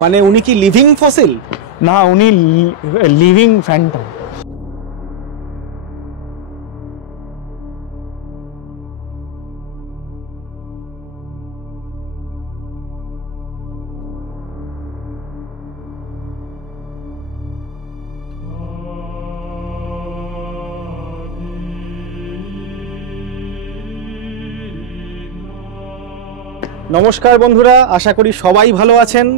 মানে উনি কি লিভিং ফসিল? না, উনি লিভিং ফ্যান্টম। নমস্কার বন্ধুরা, আশা করি সবাই ভালো আছেন।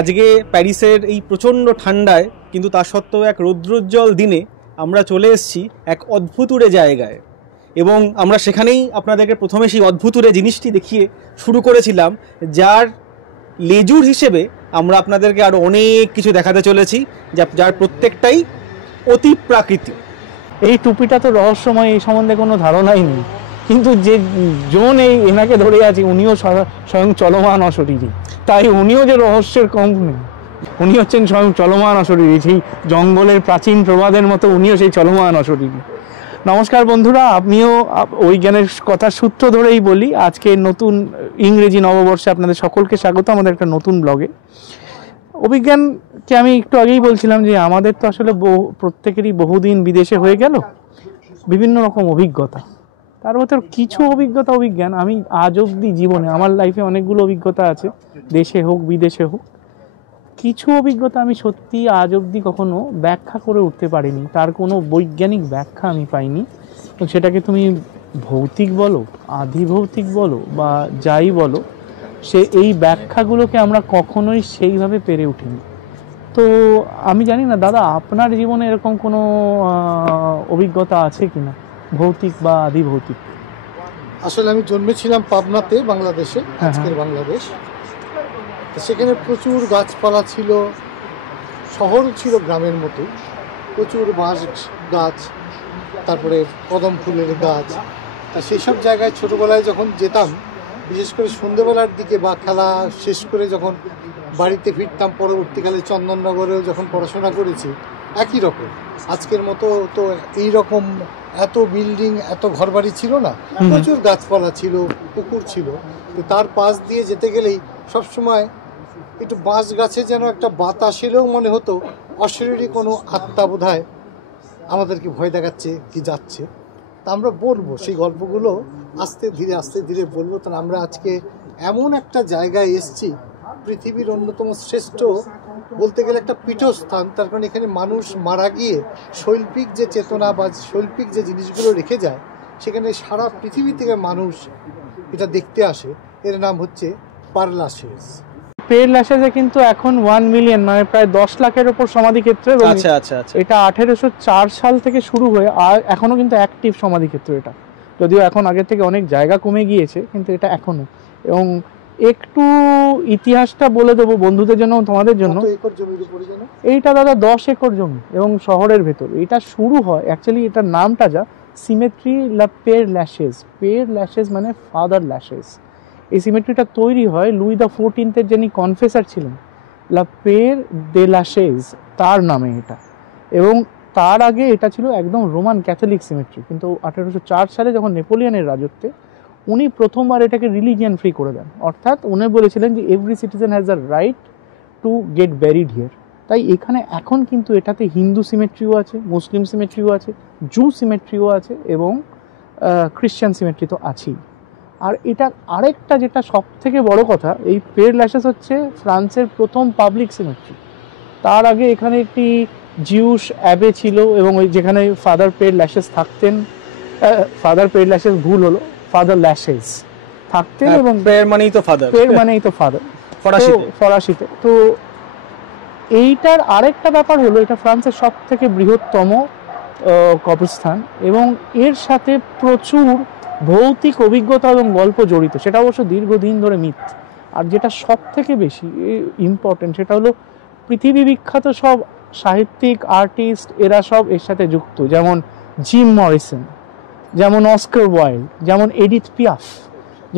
আজকে প্যারিসের এই প্রচণ্ড ঠান্ডায় কিন্তু তা সত্ত্বেও এক রৌদ্রোজ্জ্বল দিনে আমরা চলে এসেছি এক অদ্ভুতুড়ে জায়গায়, এবং আমরা সেখানেই আপনাদেরকে প্রথমে সেই অদ্ভুতুড়ে জিনিসটি দেখিয়ে শুরু করেছিলাম, যার লেজুর হিসেবে আমরা আপনাদেরকে আরও অনেক কিছু দেখাতে চলেছি, যার প্রত্যেকটাই অতি প্রাকৃতিক। এই টুপিটা তো রহস্যময়, এই সম্বন্ধে কোনো ধারণাই নেই, কিন্তু যে জন এনাকে ধরে আছে উনিও স্বয়ং চলমান অশরীরী, তাই উনিও যে রহস্যের কম নেই। উনি হচ্ছেন স্বয়ং চলমান অশরীরী, সেই জঙ্গলের প্রাচীন প্রবাদের মতো উনিও সেই চলমান অশরীরী। নমস্কার বন্ধুরা, আপনিও ওইজ্ঞানের কথার সূত্র ধরেই বলি, আজকে নতুন ইংরেজি নববর্ষে আপনাদের সকলকে স্বাগত আমাদের একটা নতুন ব্লগে। অভিজ্ঞানকে আমি একটু আগেই বলছিলাম যে আমাদের তো আসলে প্রত্যেকেরই বহুদিন বিদেশে হয়ে গেল, বিভিন্ন রকম অভিজ্ঞতা, তার মধ্যে কিছু অভিজ্ঞান আমি আজ অবধি জীবনে, আমার লাইফে অনেকগুলো অভিজ্ঞতা আছে, দেশে হোক বিদেশে হোক, কিছু অভিজ্ঞতা আমি সত্যি আজ অবধি কখনো ব্যাখ্যা করে উঠতে পারিনি, তার কোনো বৈজ্ঞানিক ব্যাখ্যা আমি পাইনি। তো সেটাকে তুমি ভৌতিক বলো, আধিভৌতিক বলো বা যাই বলো, এই ব্যাখ্যাগুলোকে আমরা কখনোই সেইভাবে পেরে উঠিনি। তো আমি জানি না দাদা, আপনার জীবনে এরকম কোনো অভিজ্ঞতা আছে কিনা, ভৌতিক বা আধিভৌতিক? আসলে আমি জন্মেছিলাম পাবনাতে, বাংলাদেশে, আজকের বাংলাদেশ। সেখানে প্রচুর গাছপালা ছিল, শহর ছিল গ্রামের মতো, প্রচুর বাঁশ গাছ, তারপরে কদম ফুলের গাছ। তা সেই সব জায়গায় ছোটোবেলায় যখন যেতাম, বিশেষ করে সন্ধ্যেবেলার দিকে বা খেলা শেষ করে যখন বাড়িতে ফিরতাম, পরবর্তীকালে চন্দননগরেও যখন পড়াশোনা করেছি, একই রকম আজকের মতো তো এই রকম এত বিল্ডিং, এত ঘরবাড়ি ছিল না, প্রচুর গাছপালা ছিল, পুকুর ছিল। তো তার পাশ দিয়ে যেতে গেলেই সবসময় একটু বাঁশ গাছে যেন একটা বাতাস এলেও মনে হতো অশরীরী কোনো আত্মা বোধহয় আমাদেরকে ভয় দেখাচ্ছে কি যাচ্ছে। তা আমরা বলবো সেই গল্পগুলো আস্তে ধীরে বলবো। তাহলে আমরা আজকে এমন একটা জায়গায় এসছি, পৃথিবীর অন্যতম শ্রেষ্ঠ বলতে গেলে একটা পীঠস্থান। তার কারণ এখানে মানুষ মারা গিয়ে শৈল্পিক যে চেতনা বা শৈল্পিক যে জিনিসগুলো রেখে যায়, সেখানে সারা পৃথিবী থেকে মানুষ এটা দেখতে আসে। এর নাম হচ্ছে পার লাশেজ। পের লাশেজে কিন্তু এখন 1 মিলিয়ন, মানে প্রায় 10 লাখের ওপর সমাধিক্ষেত্র। আচ্ছা। এটা 1804 সাল থেকে শুরু হয়ে আর এখনো কিন্তু অ্যাক্টিভ সমাধিক্ষেত্র এটা, যদিও এখন আগের থেকে অনেক জায়গা কমে গিয়েছে, কিন্তু এটা এখনো। এবং একটু ইতিহাসটা বলে দেবো বন্ধুদের জন্য, তোমাদের জন্য। এইটা দাদা 10 একর জমি এবং শহরের ভেতর। এটা শুরু হয় অ্যাকচুয়ালি, এটার নামটা যা সিমেট্রি লা পের ল্যাশেজ। পের ল্যাশেজ মানে ফাদার ল্যাশেজ। এই সিমেট্রিটা তৈরি হয় লুই দা 14 যিনি কনফেসার ছিলেন, লা পের দে ল্যাশেজ, তার নামে এটা। এবং তার আগে এটা ছিল একদম রোমান ক্যাথলিক সিমেট্রি, কিন্তু 1804 সালে যখন নেপোলিয়নের রাজত্বে উনি প্রথমবার এটাকে রিলিজিয়ান ফ্রি করে দেন। অর্থাৎ উনি বলেছিলেন যে every citizen has the right to get varied here. তাই এখানে এখন কিন্তু এটাতে হিন্দু সিমেট্রিও আছে, মুসলিম সিমেট্রিও আছে, জু সিমেট্রিও আছে, এবং খ্রিশ্চান সিমেট্রি তো আছেই। আর এটা আরেকটা যেটা সব থেকে বড় কথা, এই পের ল্যাশেজ হচ্ছে ফ্রান্সের প্রথম পাবলিক সিমেট্রি। তার আগে এখানে একটি জিউস অ্যাবে ছিল, এবং ওই যেখানে ফাদার পের ল্যাশেজ থাকতেন, ফাদার পের ল্যাশেজ ভুল হলো, ফাদার ল্যাশেজ থাকতেন। এবং পের মানেই তো ফাদার, পের মানেই তো ফাদার ফরাসিতে। তো এইটার আরেকটা ব্যাপার হলো, এটা ফ্রান্সের সব থেকে বৃহত্তম কবরস্থান, এবং এর সাথে প্রচুর ভৌতিক অভিজ্ঞতা এবং গল্প জড়িত। সেটা অবশ্য দীর্ঘদিন ধরে মিথ। আর যেটা সব থেকে বেশি ইম্পর্টেন্ট, সেটা হলো পৃথিবী বিখ্যাত সব সাহিত্যিক, আর্টিস্ট, এরা সব এর সাথে যুক্ত। যেমন জিম মরিসন, যেমন অস্কার ওয়াইল্ড, যেমন এডিথ পিয়াফ,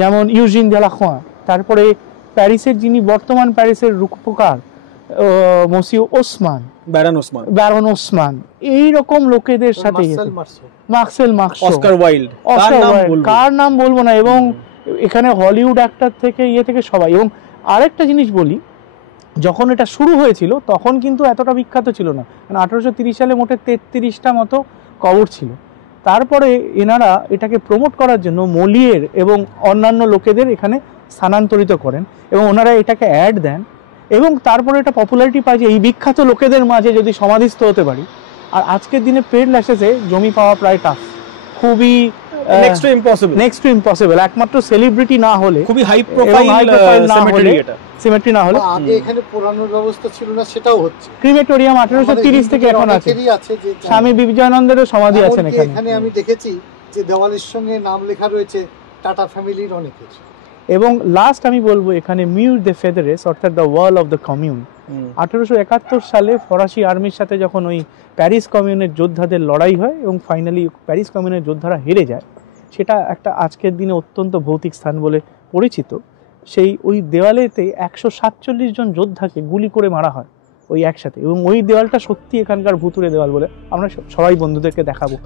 যেমন ইউজিন দেলাক্রোয়া, তারপরে প্যারিসের যিনি বর্তমান প্যারিসের রূপকার মসিও ওসমান, ব্যারন ওসমান, এইরকম লোকেদের সাথে, মার্সেল মার্সো, অস্কার ওয়াইল্ড, কার নাম বলবো না। এবং এখানে হলিউড অ্যাক্টর থেকে থেকে সবাই। এবং আরেকটা জিনিস বলি, যখন এটা শুরু হয়েছিল তখন কিন্তু এতটা বিখ্যাত ছিল না, মানে 1830 সালে মোটে 33টা মতো কবর ছিল। তারপরে এনারা এটাকে প্রমোট করার জন্য মলিয়ের এবং অন্যান্য লোকেদের এখানে স্থানান্তরিত করেন এবং ওনারা এটাকে অ্যাড দেন এবং তারপরে এটা পপুলারিটি পায় যে এই বিখ্যাত লোকেদের মাঝে যদি সমাধিস্থ হতে পারি। আর আজকের দিনে পেড ল্যাশেসে জমি পাওয়া প্রায় টাফ, খুবই নেক্সট টু ইম্পসিবল। একমাত্র সেলিব্রিটি না হলে, খুবই হাই প্রোফাইল না হলে, সিমেট্রি না হলে। আগে এখানে পোড়ানোর ব্যবস্থা ছিল না, সেটাও হচ্ছে। ক্রিমেটোরিয়াম 1830 থেকে এখন আছে। স্বামী বিবেকানন্দেরও সমাধি আছেন এখানে। এখানে আমি দেখেছি যে দেওয়ালের সঙ্গে নাম লেখা রয়েছে টাটা ফ্যামিলির অনেকের। এবং লাস্ট আমি বলবো এখানে মিউর দ্য ফেদারেস, অর্থাৎ the wall of the commune. 1871 সালে ফরাসি আর্মির সাথে যখন ওই প্যারিস কমিউনের যোদ্ধাদের লড়াই হয় এবং ফাইনালি প্যারিস কমিউনের যোদ্ধারা হেরে যায়, সেটা একটা আজকের দিনে অত্যন্ত ভৌতিক স্থান বলে পরিচিত। সেই ওই দেওয়ালেতে 147 জন যোদ্ধাকে গুলি করে মারা হয় ওই একসাথে, এবং ওই দেওয়ালটা সত্যি এখানকার ভুতুড়ে দেওয়াল বলে আমরা সবাই বন্ধুদেরকে দেখাবো।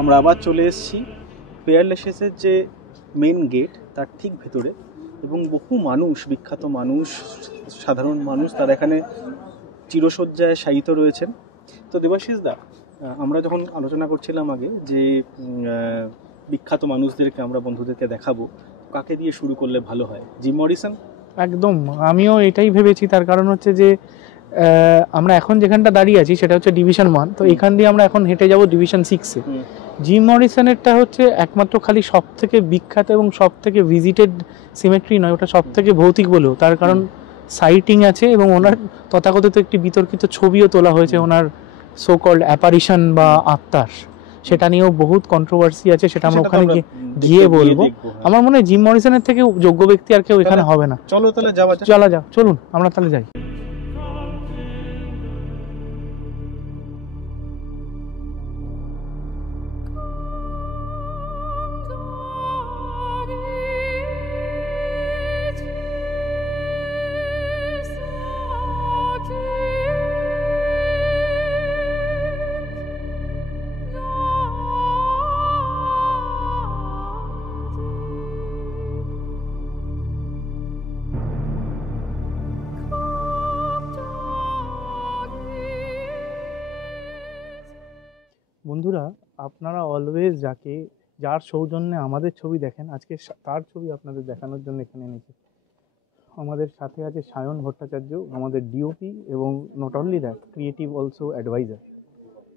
আমরা আবার চলে এসেছি পেয়ার ল্যাশেসের যে মেন গেট তার ঠিক ভেতরে, এবং বহু মানুষ, বিখ্যাত মানুষ, সাধারণ মানুষ তারা এখানে চিরশয্যায় শায়িত রয়েছেন। তো দেবাশিস দা, আমরা যখন আলোচনা করছিলাম আগে যে বিখ্যাত মানুষদেরকে আমরা বন্ধুদেরকে দেখাবো, কাকে দিয়ে শুরু করলে ভালো হয়? Gym Morrison? একদম, আমিও এটাই ভেবেছি। তার কারণ হচ্ছে যে আমরা এখন যেখানটা দাঁড়িয়ে আছি সেটা হচ্ছে ডিভিশন 1, তো এখান দিয়ে আমরা এখন হেঁটে যাব ডিভিশন 6-এ। জিম মরিসনেরটা হচ্ছে একমাত্র খালি সব থেকে বিখ্যাত এবং সব থেকে ভিজিটেড সিমেট্রি নয়, ওটা সব থেকে ভৌতিক বলেও, তার কারণ সাইটিং আছে এবং ওনার তথাকথিত একটি বিতর্কিত ছবিও তোলা হয়েছে ওনার সো কল্ড অ্যাপারিশন বা আত্মার, সেটা নিয়েও বহুত কন্ট্রোভার্সি আছে, সেটা আমরা ওখানে গিয়ে বলবো। আমার মনে হয় জিম মরিসনের থেকে যোগ্য ব্যক্তি আর কেউ এখানে হবে না। চলো তাহলে যাওয়া যাক। চলুন আমরা তাহলে যাই। বন্ধুরা, আপনারা অলওয়েজ যার সৌজন্যে আমাদের ছবি দেখেন, আজকে তার ছবি আপনাদের দেখানোর জন্য এখানে এনেছি। আমাদের সাথে আছে সায়ন ভট্টাচার্য, আমাদের ডিওপি, এবং not only that, creative also advisor.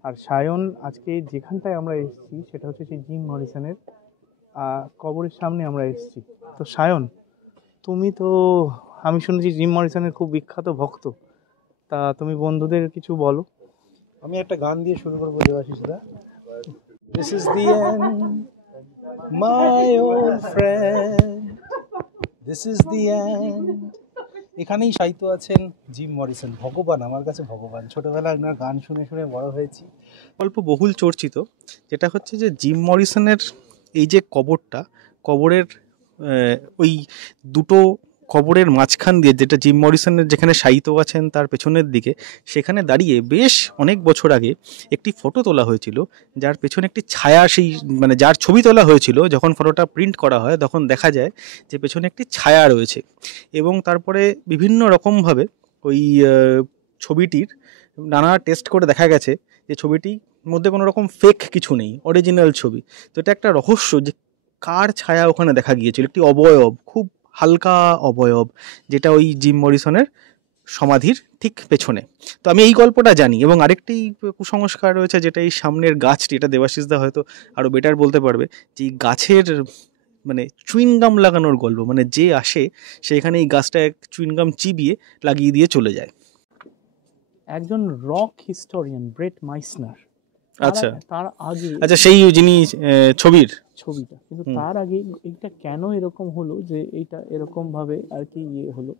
আর সায়ন আজকে যেখানটায় আমরা এসেছি সেটা হচ্ছে সেই জিম মরিসনের কবরের সামনে আমরা এসেছি। তো সায়ন, তুমি তো, আমি শুনেছি জিম মরিসনের খুব বিখ্যাত ভক্ত, তা তুমি বন্ধুদের কিছু বলো। আমি একটা গান দিয়ে শুরু করবো দেবাশিস দা। This is the end, my old friend, this is the end. এখানেই শায়িত আছেন জিম মরিসন, ভগবান, আমার কাছে ভগবান। ছোটবেলায় আপনার গান শুনে শুনে বড় হয়েছি। অল্প বহুল চর্চিত যেটা হচ্ছে যে জিম মরিসনের এই যে কবরের ওই দুটো কবরের মাঝখান দিয়ে, যেটা জিম মরিসনের যেখানে শায়িত আছেন তার পেছনের দিকে, সেখানে দাঁড়িয়ে বেশ অনেক বছর আগে একটি ফটো তোলা হয়েছিল, যার পেছনে একটি ছায়া, সেই মানে যার ছবি তোলা হয়েছিল, যখন ফটোটা প্রিন্ট করা হয় তখন দেখা যায় যে পেছনে একটি ছায়া রয়েছে। এবং তারপরে বিভিন্ন রকমভাবে ওই ছবিটির নানা টেস্ট করে দেখা গেছে যে ছবিটির মধ্যে কোনো রকম ফেক কিছু নেই, অরিজিনাল ছবি। তো এটা একটা রহস্য যে কার ছায়া ওখানে দেখা গিয়েছিল, একটি অবয়ব, খুব হালকা অবয়ব, যেটা ওই জিম মরিসনের সমাধির ঠিক পেছনে। তো আমি এই গল্পটা জানি। এবং আরেকটি কুসংস্কার রয়েছে, যেটা এই সামনের গাছটি, এটা দেবাশিসদা হয়তো আরও বেটার বলতে পারবে, যে এই গাছের মানে চুইনগাম লাগানোর গল্প, মানে যে আসে সেখানে এই গাছটা চুইনগাম চিবিয়ে লাগিয়ে দিয়ে চলে যায়। একজন রক হিস্টোরিয়ান ব্রেট মাইসনার, আচ্ছা, তার আগে, আচ্ছা, সেই যিনি ছবিটা, কিন্তু তার আগে এটা কেন এরকম হলো, যে এইটা এরকম ভাবে আর কি হলো,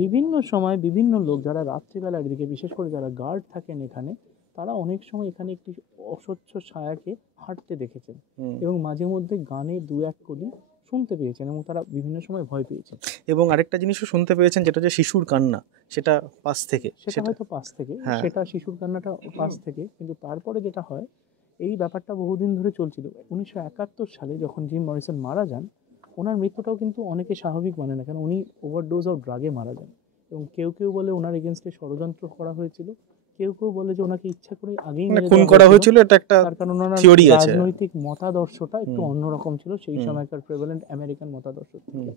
বিভিন্ন সময় বিভিন্ন লোক যারা রাত্রিবেলার দিকে, বিশেষ করে যারা গার্ড থাকেন এখানে, তারা অনেক সময় এখানে একটি অস্বচ্ছ ছায়াকে হাঁটতে দেখেছেন এবং মাঝে মধ্যে গানে দু এক কলি শুনতে পেয়েছেন এবং তারা বিভিন্ন সময় ভয় পেয়েছেন। এবং আরেকটা জিনিসও শুনতে পেয়েছেন, যেটা হচ্ছে শিশুর কান্না, সেটা পাশ থেকে, সেটা হয়তো পাশ থেকে, হ্যাঁ। সেটা শিশুর কান্নাটা পাশ থেকে, কিন্তু তারপরে যেটা হয়, এই ব্যাপারটা বহুদিন ধরে চলছিল। 1971 সালে যখন জিম মরিসন মারা যান, ওনার মৃত্যুটাও কিন্তু অনেকে স্বাভাবিক মানে না, কেন উনি ওভারডোজ অফ ড্রাগে মারা যান। এবং কেউ কেউ বলে ওনার এগেনস্টে ষড়যন্ত্র করা হয়েছিল, কেউ কেউ বলে যে ওনাকে ইচ্ছা করে আগেই খুন করা হয়েছিল, এটা একটা তার কারণ ওনার থিওরি আছে। রাজনৈতিক মতাদর্শটা একটু অন্যরকম ছিল সেই সময়কার প্রেভালেন্ট আমেরিকান মতাদর্শ থেকে।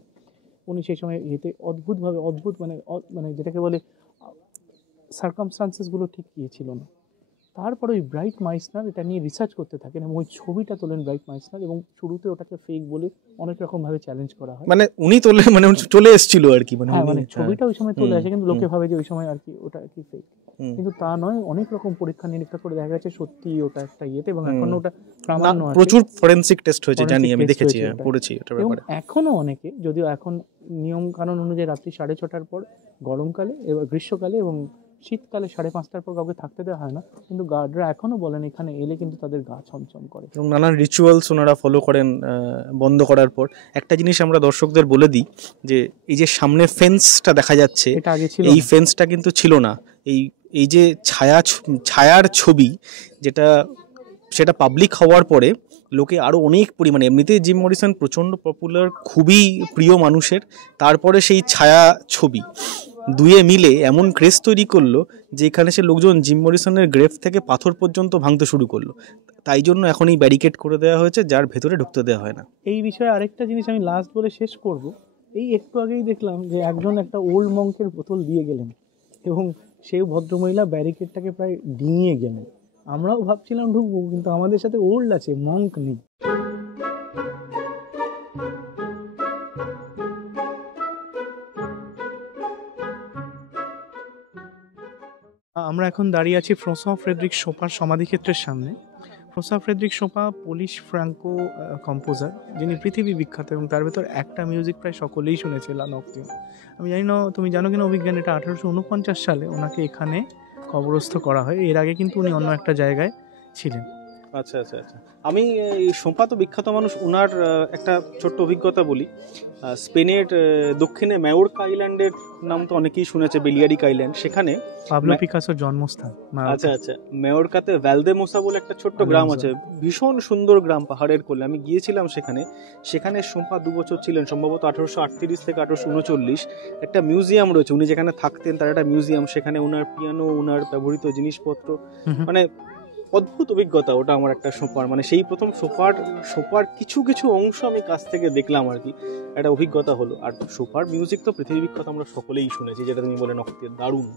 উনি সেই সময় এতে অদ্ভুত মানে যেটাকে বলে সার্কামস্টান্সেসগুলো ঠিক ছিল না। তারপরে ওই ব্রাইট মাইসনার এটা নিয়ে রিসার্চ করতে থাকেন এবং ওই ছবিটা তোলেন ব্রাইট মাইসনার, এবং শুরুতে ওটাকে ফেক বলে অনেক রকম ভাবে চ্যালেঞ্জ করা হয়। মানে উনি চলে এসেছিল আর কি, মানে ছবিটা ওই সময় চলে আসে, কিন্তু লোকে ভাবে যে ওই সময় আর কি ওটা আর কি ফেক, কিন্তু তা নয়। অনেক রকম পরীক্ষা নিরীক্ষা করে দেখা গেছে সত্যি ওটা একটা ইয়েতে, এবং এখন ওটা প্রামাণ্য আছে। প্রচুর ফরেনসিক টেস্ট হয়েছে, জানি, আমি দেখেছি, পড়েছি এটার ব্যাপারে। এখনো অনেকে, যদিও এখন নিয়ম কানুন অনুযায়ী রাত্রি 6:30টার পর গরমকালে, এবার গ্রীষ্মকালে এবং শীতকালে 5:30টার পর কাউকে থাকতে দেওয়া হয় না, কিন্তু গার্ডরা এখনো বলেন এখানে এলে কিন্তু তাদের গা ছমছম করে। এবং নানান রিচুয়ালস ওনারা ফলো করেন বন্ধ করার পর। একটা জিনিস আমরা দর্শকদের বলে দিই, যে এই যে সামনে ফেন্সটা দেখা যাচ্ছে, এটা আগে ছিল, এই ফেন্সটা কিন্তু ছিল না। এই যে ছায়ার ছবি, সেটা পাবলিক হওয়ার পরে লোকে আরও অনেক পরিমাণে, এমনিতেই জিম মরিসন প্রচণ্ড পপুলার, খুবই প্রিয় মানুষের, তারপরে সেই ছায়া ছবি দুয়ে মিলে এমন ক্রেজ তৈরি করলো যে এখানে সে লোকজন জিম মরিসনের গ্রেভ থেকে পাথর পর্যন্ত ভাঙতে শুরু করলো। তাই জন্য এখন এই ব্যারিকেড করে দেওয়া হয়েছে, যার ভেতরে ঢুকতে দেওয়া হয় না। এই বিষয়ে আরেকটা জিনিস আমি লাস্ট বলে শেষ করব। এই একটু আগেই দেখলাম যে একজন একটা ওল্ড মঙ্কের বোতল দিয়ে গেলেন, এবং সেই ভদ্রমহিলা ব্যারিকেডটাকে প্রায় ডিঙিয়ে গেলেন। আমরাও ভাবছিলাম ঢুকবো, কিন্তু আমাদের সাথে ওল্ড আছে, মঙ্ক নেই। আমরা এখন দাঁড়িয়ে আছি ফ্রাঁসোয়া ফ্রেডরিক শোপার সমাধিক্ষেত্রের সামনে। François Frederic Chopin Polish Franco composer, যিনি পৃথিবী বিখ্যাত, এবং তার ভেতর একটা মিউজিক প্রায় সকলেই শুনেছে, লা নক্তিউন। আমি জানি না তুমি জানো কিনা অভিজ্ঞান, এটা 1849 সালে ওনাকে এখানে কবরস্থ করা হয়। এর আগে কিন্তু উনি অন্য একটা জায়গায় ছিলেন। আচ্ছা আচ্ছা আচ্ছা। আমি শোপা তো বিখ্যাত মানুষ, ওনার একটা ছোট্ট অভিজ্ঞতা বলি। স্পেনের দক্ষিণে মায়োরকা আইল্যান্ডের নাম তো অনেকেই শুনেছে, বেলিয়ারিক আইল্যান্ড, সেখানে পাবলো পিকাসোর জন্মস্থান। আচ্ছা আচ্ছা। মায়োরকাতে ভ্যালদেমোসা বলে একটা ছোট্ট গ্রাম আছে, ভীষণ সুন্দর গ্রাম, পাহাড়ের কোলে। আমি গিয়েছিলাম সেখানে শোপা 2 বছর ছিলেন, সম্ভবত 1838 থেকে 1839। একটা মিউজিয়াম রয়েছে, উনি যেখানে থাকতেন তার একটা মিউজিয়াম, সেখানে ওনার পিয়ানো, ওনার ব্যবহৃত জিনিসপত্র, মানে অদ্ভুত অভিজ্ঞতা ওটা আমার একটা শোপার, মানে সেই প্রথম শোপার কিছু কিছু অংশ আমি কাছ থেকে দেখলাম আর কি, একটা অভিজ্ঞতা হলো। আর শোপার মিউজিক তো পৃথিবী বিখ্যাত, আমরা সকলেই শুনেছি, যেটা তুমি বলে নক্তিয়ার, দারুণ।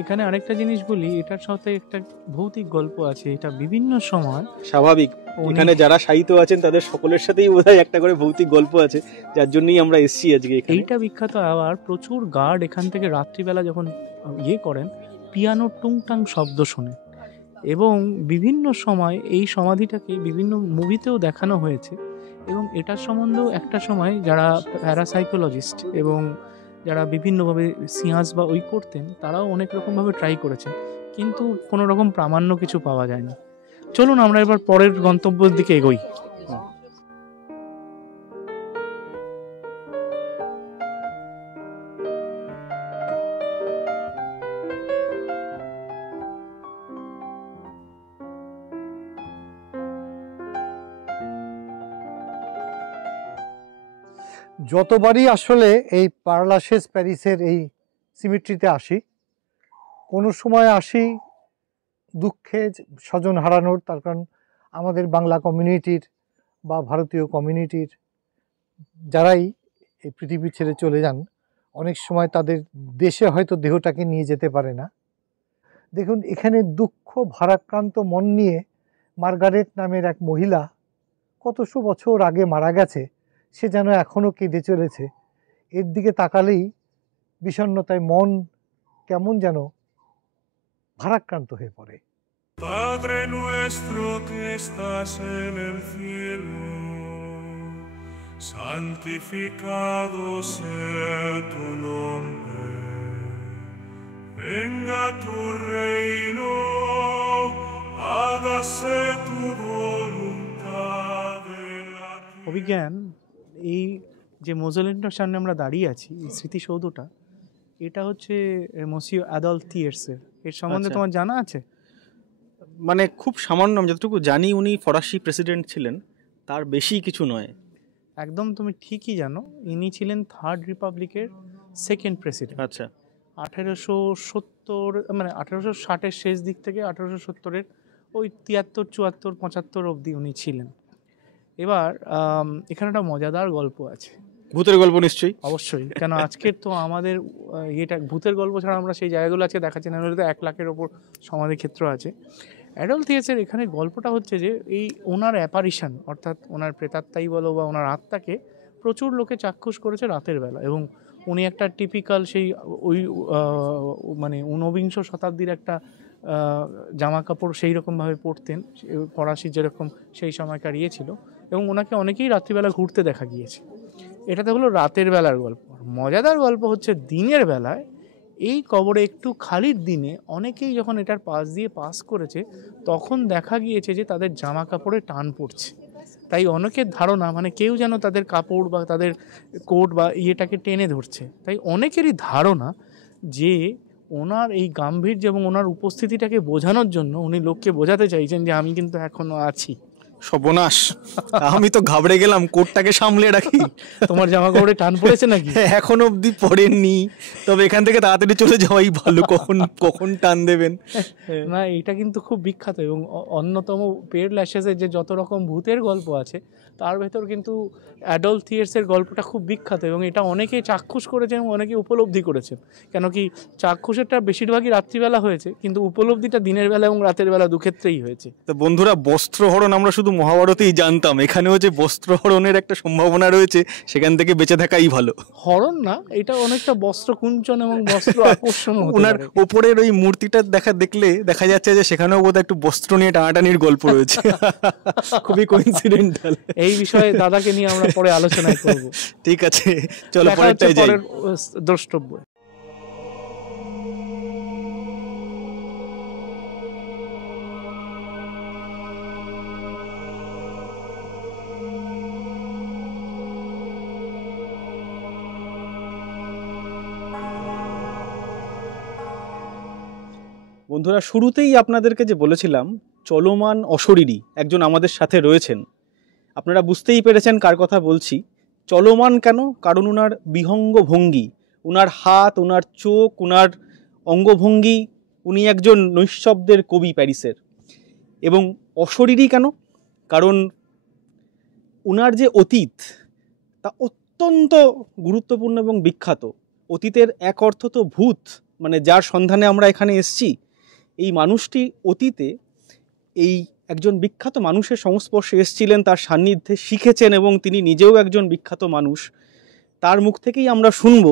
এখানে আরেকটা জিনিস বলি, এটার সাথে একটা ভৌতিক গল্প আছে। এটা বিভিন্ন সময়, স্বাভাবিক, এখানে যারা সাহিত্য আছেন তাদের সকলের সাথেই বোধহয় একটা করে ভৌতিক গল্প আছে, যার জন্যই আমরা এসেছি আজকে এখানে। এইটা বিখ্যাত। আবার প্রচুর গার্ড এখান থেকে রাত্রিবেলা যখন করেন, পিয়ানো টুংটাং শব্দ শোনে, এবং বিভিন্ন সময় এই সমাধিটাকে বিভিন্ন মুভিতেও দেখানো হয়েছে। এবং এটার সম্বন্ধেও একটা সময় যারা প্যারাসাইকোলজিস্ট এবং যারা বিভিন্নভাবে সিয়ান্স বা করতেন, তারাও অনেক রকমভাবে ট্রাই করেছেন, কিন্তু কোনো রকম প্রামাণ্য কিছু পাওয়া যায়নি। চলুন আমরা এবার পরের গন্তব্যের দিকে এগোই। যতবারই আসলে এই পার লাশেস প্যারিসের এই সিমেট্রিতে আসি, কোনো সময় আসি দুঃখে স্বজন হারানোর, তার কারণ আমাদের বাংলা কমিউনিটির বা ভারতীয় কমিউনিটির যারাই এই পৃথিবী ছেড়ে চলে যান, অনেক সময় তাদের দেশে হয়তো দেহটাকে নিয়ে যেতে পারে না। দেখুন, এখানে দুঃখ ভারাক্রান্ত মন নিয়ে মার্গারেট নামের এক মহিলা কতশো বছর আগে মারা গেছে, সে যেন এখনও কেঁদে চলেছে। এর দিকে তাকালেই বিষণ্ণতায় মন কেমন যেন ভারাক্রান্ত হয়ে পড়ে। Padre nuestro que estás en el cielo, santificado sea tu nombre, venga tu reino, hágase tu voluntad en la tierra. অভিজ্ঞান, এই যে মোজোলেন্টের সামনে আমরা দাঁড়িয়ে আছি, এই স্মৃতিসৌধটা, এটা হচ্ছে মসিও অ্যাডলফ থিয়ের্সের। এর সম্বন্ধে তোমার জানা আছে? মানে খুব সামান্য, আমি যতটুকু জানি উনি ফরাসি প্রেসিডেন্ট ছিলেন, তার বেশি কিছু নয়। একদম তুমি ঠিকই জানো, ইনি ছিলেন থার্ড রিপাবলিকের সেকেন্ড প্রেসিডেন্ট। আচ্ছা। 1870 মানে 1860-এর শেষ দিক থেকে 1870-এর ওই 73, 74, 75 অবধি উনি ছিলেন। এবার এখানে একটা মজাদার গল্প আছে। ভূতের গল্প নিশ্চয়ই? অবশ্যই, কেন আজকের তো আমাদের এটা ভূতের গল্প ছাড়া আমরা সেই জায়গাগুলো আজকে দেখাচ্ছি না, তো 1 লাখের ওপর সমাধিক্ষেত্র আছে। অ্যাডলফ থিয়ের্সের এখানে গল্পটা হচ্ছে যে এই ওনার অ্যাপারিশন, অর্থাৎ ওনার প্রেতাত্মাই বলো বা ওনার আত্মাকে প্রচুর লোকে চাক্ষুষ করেছে রাতের বেলা, এবং উনি একটা টিপিক্যাল সেই ওই মানে 19বিংশ শতাব্দীর একটা জামা কাপড় সেই রকমভাবে পরতেন, ফরাসি যেরকম সেই সময়কার ইয়ে ছিল, এবং ওনাকে অনেকেই রাত্রিবেলা ঘুরতে দেখা গিয়েছে। এটাতে হলো রাতের বেলার গল্প। মজাদার গল্প হচ্ছে দিনের বেলায় এই কবরে একটু খালির দিনে অনেকেই যখন এটার পাশ দিয়ে পাস করেছে, তখন দেখা গিয়েছে যে তাদের জামা কাপড়ে টান পড়ছে। তাই অনেকের ধারণা, মানে কেউ যেন তাদের কাপড় বা তাদের কোট বা ইয়েটাকে টেনে ধরছে। তাই অনেকেরই ধারণা যে ওনার এই গাম্ভীর্য এবং ওনার উপস্থিতিটাকে বোঝানোর জন্য উনি লোককে বোঝাতে চাইছেন যে আমি কিন্তু এখনো আছি। সর্বনাশ, আমি তো ঘাবড়ে গেলাম, কোটটাকে সামলে রাখি। তোমার জামা কাপড়ে টান পড়েছে নাকি? এখন অবধি পড়েননি, তবে এখান থেকে তাড়াতাড়ি চলে যাওয়াই ভালো, কখন কখন টান দেবেন। না, এটা কিন্তু খুব বিখ্যাত, এবং অন্যতম পেড ল্যাশেসের যে যত রকম ভূতের গল্প আছে তার ভেতর কিন্তু অ্যাডলফ থিয়ের্সের গল্পটা খুব বিখ্যাত, এবং এটা অনেকেই চাক্ষুষ করেছেন এবং অনেকে উপলব্ধি করেছেন। কেন কি চাক্ষুষেরটা বেশিরভাগই রাত্রিবেলা হয়েছে, কিন্তু উপলব্ধিটা দিনের বেলা এবং রাতের বেলা দুক্ষেত্রেই হয়েছে। তো বন্ধুরা, বস্ত্রহরণ আমরা শুধু মহাভারতেই জানতাম, এখানেও যে বস্ত্রহরণের একটা সম্ভাবনা রয়েছে, সেখান থেকে বেঁচে থাকাই ভালো। হরণ না, এটা অনেকটা বস্ত্র কুঞ্চন এবং বস্ত্র আকর্ষণ। ওনার ওপরের ওই মূর্তিটা দেখলে দেখা যাচ্ছে যে সেখানেও বোধহয় একটু বস্ত্র নিয়ে টানাটানির গল্প রয়েছে। খুবই কোইন্সিডেন্টাল। এই বিষয়ে দাদাকে নিয়ে আমরা পরে আলোচনা করব। ঠিক আছে, চলো পরেরটাই যাই। দ্রষ্টব্য। বন্ধুরা, শুরুতেই আপনাদেরকে যে বলেছিলাম চলমান অশরীরী একজন আমাদের সাথে রয়েছেন। আপনারা বুঝতেই পেরেছেন কার কথা বলছি। চলমান কেন? কারণ ওনার বিহঙ্গ ভঙ্গি, ওনার হাত, ওনার চোখ, ওনার অঙ্গভঙ্গি, উনি একজন নৈশব্দের কবি প্যারিসের। এবং অশরীরী কেন? কারণ ওনার যে অতীত তা অত্যন্ত গুরুত্বপূর্ণ এবং বিখ্যাত। অতীতের এক অর্থ তো ভূত, মানে যার সন্ধানে আমরা এখানে এসেছি। এই মানুষটি অতীতে এই একজন বিখ্যাত মানুষের সংস্পর্শে এসেছিলেন, তার সান্নিধ্যে শিখেছেন, এবং তিনি নিজেও একজন বিখ্যাত মানুষ। তার মুখ থেকেই আমরা শুনব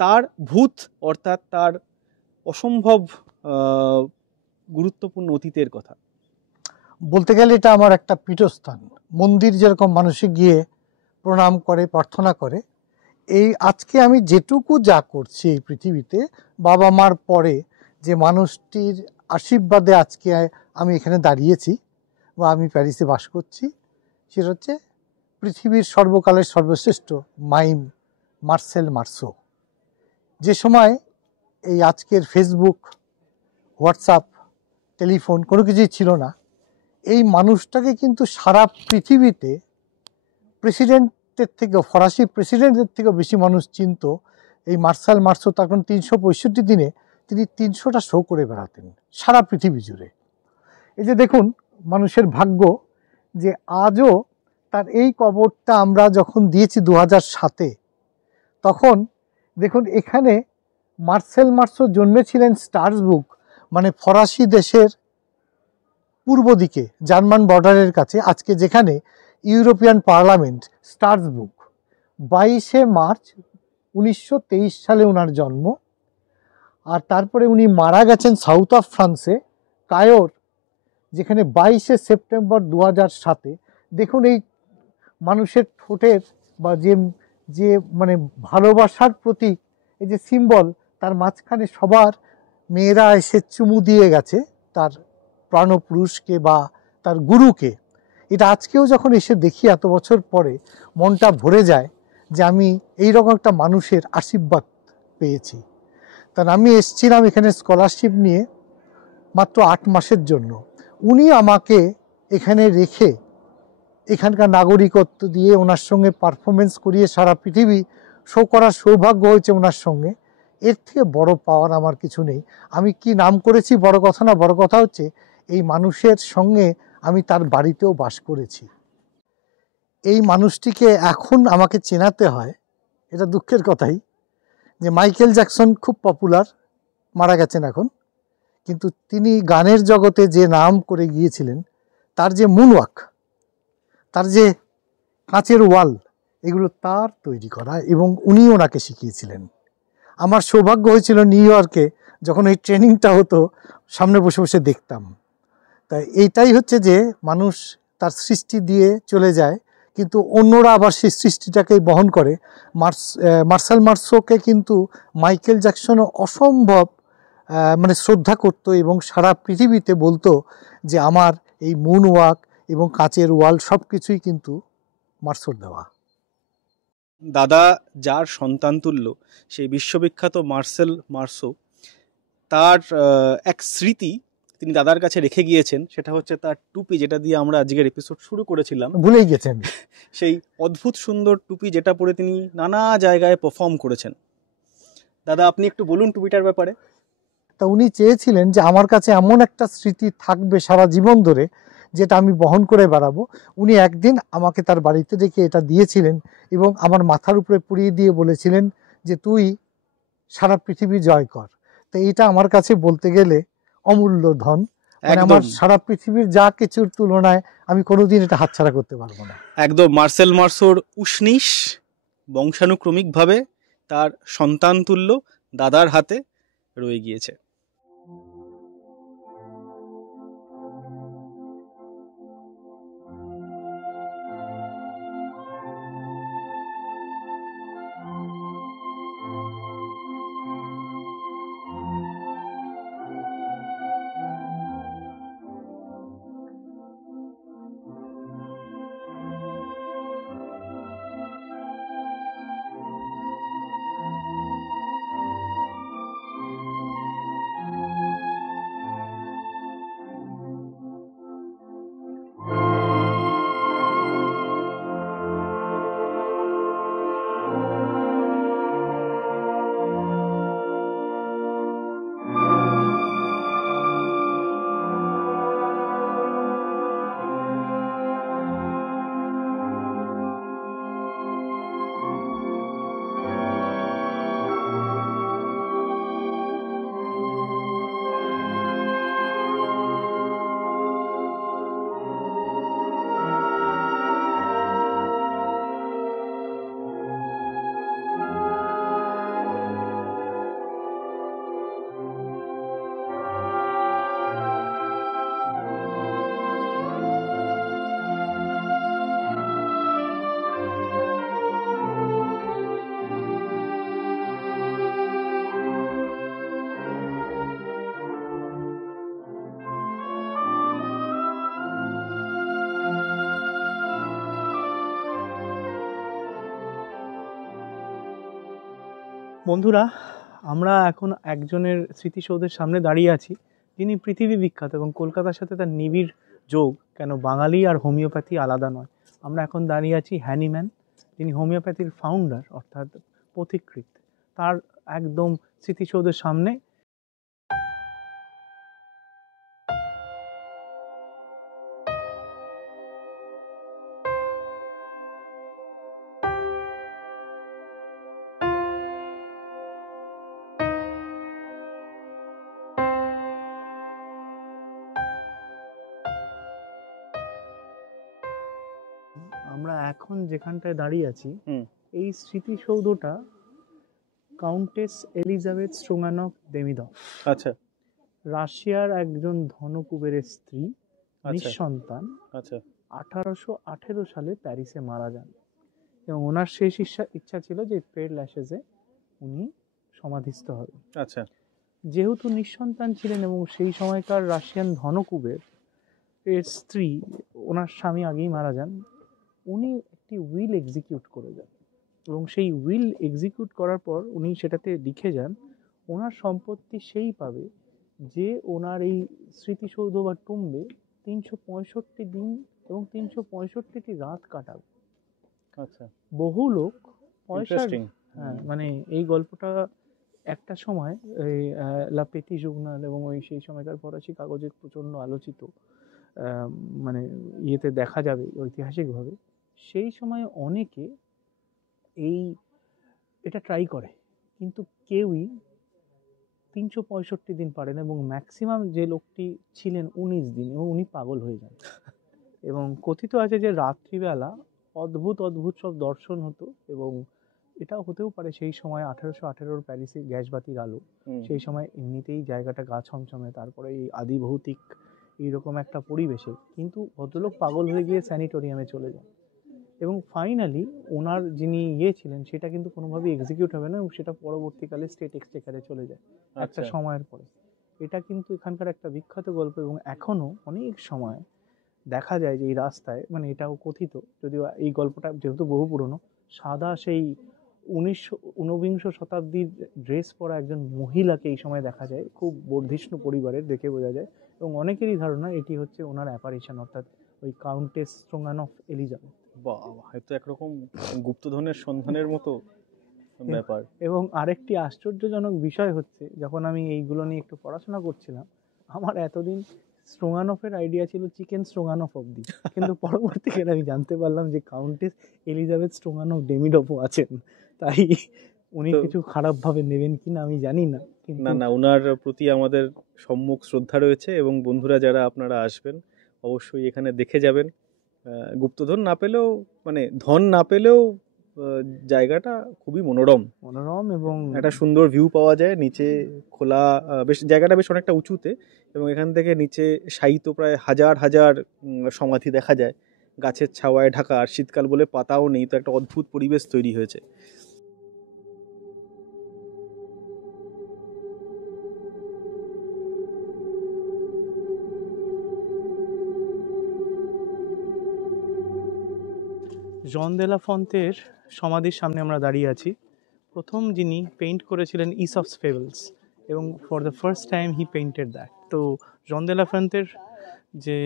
তার ভূত, অর্থাৎ তার অসম্ভব গুরুত্বপূর্ণ অতীতের কথা। বলতে গেলে এটা আমার একটা পীঠস্থান। মন্দির যেরকম মানুষে গিয়ে প্রণাম করে, প্রার্থনা করে, এই আজকে আমি যেটুকু যা করছি এই পৃথিবীতে, বাবা মার পরে যে মানুষটির আশীর্বাদে আজকে আমি এখানে দাঁড়িয়েছি বা আমি প্যারিসে বাস করছি, সেটা হচ্ছে পৃথিবীর সর্বকালের সর্বশ্রেষ্ঠ মাইম মার্সেল মার্সো। যে সময় এই আজকের ফেসবুক, হোয়াটসঅ্যাপ, টেলিফোন কোনো কিছুই ছিল না, এই মানুষটাকে কিন্তু সারা পৃথিবীতে প্রেসিডেন্টের থেকেও, ফরাসি প্রেসিডেন্টের থেকেও বেশি মানুষ চিনত। এই মার্সেল মার্সো তখন 365 দিনে তিনি 300টা শো করে বেড়াতেন সারা পৃথিবী জুড়ে। এই যে দেখুন মানুষের ভাগ্য যে আজও তার এই কবরটা আমরা যখন দিয়েছি 2007-এ, তখন দেখুন এখানে মার্সেল মার্সো জন্মেছিলেন স্ট্রাসবুর্গ, মানে ফরাসি দেশের পূর্ব দিকে জার্মান বর্ডারের কাছে, আজকে যেখানে ইউরোপিয়ান পার্লামেন্ট, স্ট্রাসবুর্গ। 22শে মার্চ 1923 সালে ওনার জন্ম। আর তারপরে উনি মারা গেছেন সাউথ অফ ফ্রান্সে, কায়োর, যেখানে 22শে সেপ্টেম্বর 2007-এ। দেখুন এই মানুষের ঠোঁটের বা যে মানে ভালোবাসার প্রতীক, এই যে সিম্বল, তার মাঝখানে সবার মেয়েরা এসে চুমু দিয়ে গেছে তার প্রাণপুরুষকে বা তার গুরুকে। এটা আজকেও যখন এসে দেখি এত বছর পরে মনটা ভরে যায় যে আমি এইরকম একটা মানুষের আশীর্বাদ পেয়েছি। কারণ আমি এসেছিলাম এখানে স্কলারশিপ নিয়ে মাত্র 8 মাসের জন্য। উনি আমাকে এখানে রেখে এখানকার নাগরিকত্ব দিয়ে ওনার সঙ্গে পারফরমেন্স করিয়ে সারা পৃথিবী শো করার সৌভাগ্য হয়েছে ওনার সঙ্গে। এর থেকে বড় পাওয়ার আমার কিছু নেই। আমি কি নাম করেছি বড় কথা না, বড় কথা হচ্ছে এই মানুষের সঙ্গে আমি তার বাড়িতেও বাস করেছি। এই মানুষটিকে এখন আমাকে চেনাতে হয়, এটা দুঃখের কথাই যে মাইকেল জ্যাকসন খুব পপুলার, মারা গেছেন এখন, কিন্তু তিনি গানের জগতে যে নাম করে গিয়েছিলেন, তার যে মুনওয়াক, তার যে কাঁচের ওয়াল, এগুলো তার তৈরি করা এবং উনি ওনাকে শিখিয়েছিলেন। আমার সৌভাগ্য হয়েছিল নিউ ইয়র্কে যখন এই ট্রেনিংটা হতো সামনে বসে বসে দেখতাম। তাই এইটাই হচ্ছে যে মানুষ তার সৃষ্টি দিয়ে চলে যায় কিন্তু অন্যরা আবার সেই সৃষ্টিটাকে বহন করে। মার্শাল মার্সোকে কিন্তু মাইকেল জ্যাকসনও অসম্ভব মানে শ্রদ্ধা করত এবং সারা পৃথিবীতে বলতো যে আমার এই মুন ওয়াক এবং কাঁচের ওয়াল সব কিছুই কিন্তু মার্সোর দেওয়া। দাদা যার সন্তান তুল্য সেই বিশ্ববিখ্যাত মার্সেল মার্সো, তার এক স্মৃতি তিনি দাদার কাছে রেখে গিয়েছেন, সেটা হচ্ছে তার টুপি, যেটা দিয়ে আমরা আজকের এপিসোড শুরু করেছিলাম। ভুলেই গেছেন সেই অদ্ভুত সুন্দর টুপি যেটা পরে তিনি নানা জায়গায় পারফর্ম করেছেন। দাদা আপনি একটু বলুন টুপিটার ব্যাপারে। তা উনি চেয়েছিলেন যে আমার কাছে এমন একটা স্মৃতি থাকবে সারা জীবন ধরে যেটা আমি বহন করে বেড়াবো। উনি একদিন আমাকে তার বাড়িতে রেখে এটা দিয়েছিলেন এবং আমার মাথার উপরে পুড়িয়ে দিয়ে বলেছিলেন যে তুই সারা পৃথিবী জয় কর। তো এইটা আমার কাছে বলতে গেলে অমূল্য ধন। মানে আমার সারা পৃথিবীর যা কিছুর তুলনায় আমি কোনোদিন এটা হাতছাড়া করতে পারবো না। একদম মার্সেল মার্সোর উষ্ণিস বংশানুক্রমিকভাবে তার সন্তান তুল্য দাদার হাতে রয়ে গিয়েছে। বন্ধুরা, আমরা এখন একজনের স্মৃতিসৌধের সামনে দাঁড়িয়ে আছি যিনি পৃথিবী বিখ্যাত এবং কলকাতার সাথে তার নিবিড় যোগ। কেন বাঙালি আর হোমিওপ্যাথি আলাদা নয়। আমরা এখন দাঁড়িয়ে আছি হ্যানিম্যান, যিনি হোমিওপ্যাথির ফাউন্ডার অর্থাৎ পথিকৃৎ, তার একদম স্মৃতিসৌধের সামনে। আমরা এখন যেখানটায় দাঁড়িয়ে আছি এই স্মৃতিসৌধটা কাউন্টেস এলিজাবেথ স্ট্রোগানভ দেমিদভ, আচ্ছা, রাশিয়ার একজন ধনকুবেরের স্ত্রী, নিঃসন্তান, 1818 সালে প্যারিসে মারা যান এবং ওনার শেষ ইচ্ছা ছিল যে পের ল্যাশেজে উনি সমাধিস্থ হবে। আচ্ছা, যেহেতু নিঃসন্তান ছিলেন এবং সেই সময়কার রাশিয়ান ধনকুবের এর স্ত্রী, ওনার স্বামী আগেই মারা যান, উনি একটি উইল এক্সিকিউট করে যান এবং সেই উইল এক্সিকিউট করার পর উনি সেটাতে লিখে যান ওনার সম্পত্তি সেই পাবে যে ওনার এই স্মৃতিসৌধ বা টুম্বে 365 দিন এবং 365টি রাত কাটাবে। আচ্ছা, বহু লোক পয়সা, ইন্টারেস্টিং। হ্যাঁ মানে এই গল্পটা একটা সময় এই লা পেতি জুগনাল এবং ওই সেই সময়কার ফরাসি কাগজে প্রচণ্ড আলোচিত, মানে ইয়েতে দেখা যাবে ঐতিহাসিকভাবে। সেই সময় অনেকে এটা ট্রাই করে, কিন্তু কেউই 365 দিন পারে না এবং ম্যাক্সিমাম যে লোকটি ছিলেন 19 দিন, এবং উনি পাগল হয়ে যান। এবং কথিত আছে যে রাত্রিবেলা অদ্ভুত অদ্ভুত সব দর্শন হতো, এবং এটাও হতেও পারে সেই সময় 1818 প্যারিসে গ্যাসবাতির আলো, সেই সময় এমনিতেই জায়গাটা গা ছমছমে, তারপরে এই আদি ভৌতিক এইরকম একটা পরিবেশে কিন্তু ভদ্রলোক পাগল হয়ে গিয়ে স্যানিটোরিয়ামে চলে যান। এবং ফাইনালি ওনার যিনি ছিলেন সেটা কিন্তু কোনোভাবেই এক্সিকিউট হবে না, এবং সেটা পরবর্তীকালে স্টেট এক্সচেকারে চলে যায় একটা সময়ের পরে। এটা কিন্তু এখানকার একটা বিখ্যাত গল্প, এবং এখনও অনেক সময় দেখা যায় যে এই রাস্তায়, মানে এটাও কথিত, যদিও এই গল্পটা যেহেতু বহু পুরনো, সাদা সেই 19ঊনবিংশ শতাব্দীর ড্রেস পরা একজন মহিলাকে এই সময় দেখা যায়, খুব বর্ধিষ্ণু পরিবারের, দেখে বোঝা যায়। এবং অনেকেরই ধারণা এটি হচ্ছে ওনার অ্যাপারিশন, অর্থাৎ ওই কাউন্টেস স্ট্রোগানফ এলিজাবেথ। হয়তো একরকম গুপ্তধনের সন্ধানের মতো ব্যাপার। এবং আরেকটি আশ্চর্যজনক বিষয় হচ্ছে, যখন আমি এইগুলো নিয়ে একটু পড়াশোনা করছিলাম, আমার এতদিন স্ট্রোগানফের আইডিয়া ছিল চিকেন স্ট্রোগানফ অবধি, কিন্তু পরবর্তীকালে আমি জানতে পারলাম যে কাউন্টেস এলিজাবেথ স্ট্রোগানফ ডেমিডফও আছেন। তাই উনি কিছু খারাপভাবে নেবেন কিনা আমি জানি না, কিন্তু না, ওনার প্রতি আমাদের সম্মুখ শ্রদ্ধা রয়েছে, এবং বন্ধুরা যারা আপনারা আসবেন অবশ্যই এখানে দেখে যাবেন। গুপ্তধন না পেলেও, মানে ধন না পেলেও জায়গাটা খুবই মনোরম, এবং একটা সুন্দর ভিউ পাওয়া যায় নিচে খোলা, বেশ জায়গাটা বেশ অনেকটা উঁচুতে, এবং এখান থেকে নিচে শায়িত প্রায় হাজার হাজার সমাধি দেখা যায়, গাছের ছাওয়ায় ঢাকা, আর শীতকাল বলে পাতাও নেই, তো একটা অদ্ভুত পরিবেশ তৈরি হয়েছে। জন দে লা ফন্তের সমাধির সামনে আমরা দাঁড়িয়ে আছি। প্রথম যিনি পেইন্ট করেছিলেন ইসপস ফেবলস, এবং for the first time he painted that. তো জন দে লা ফন্তের যে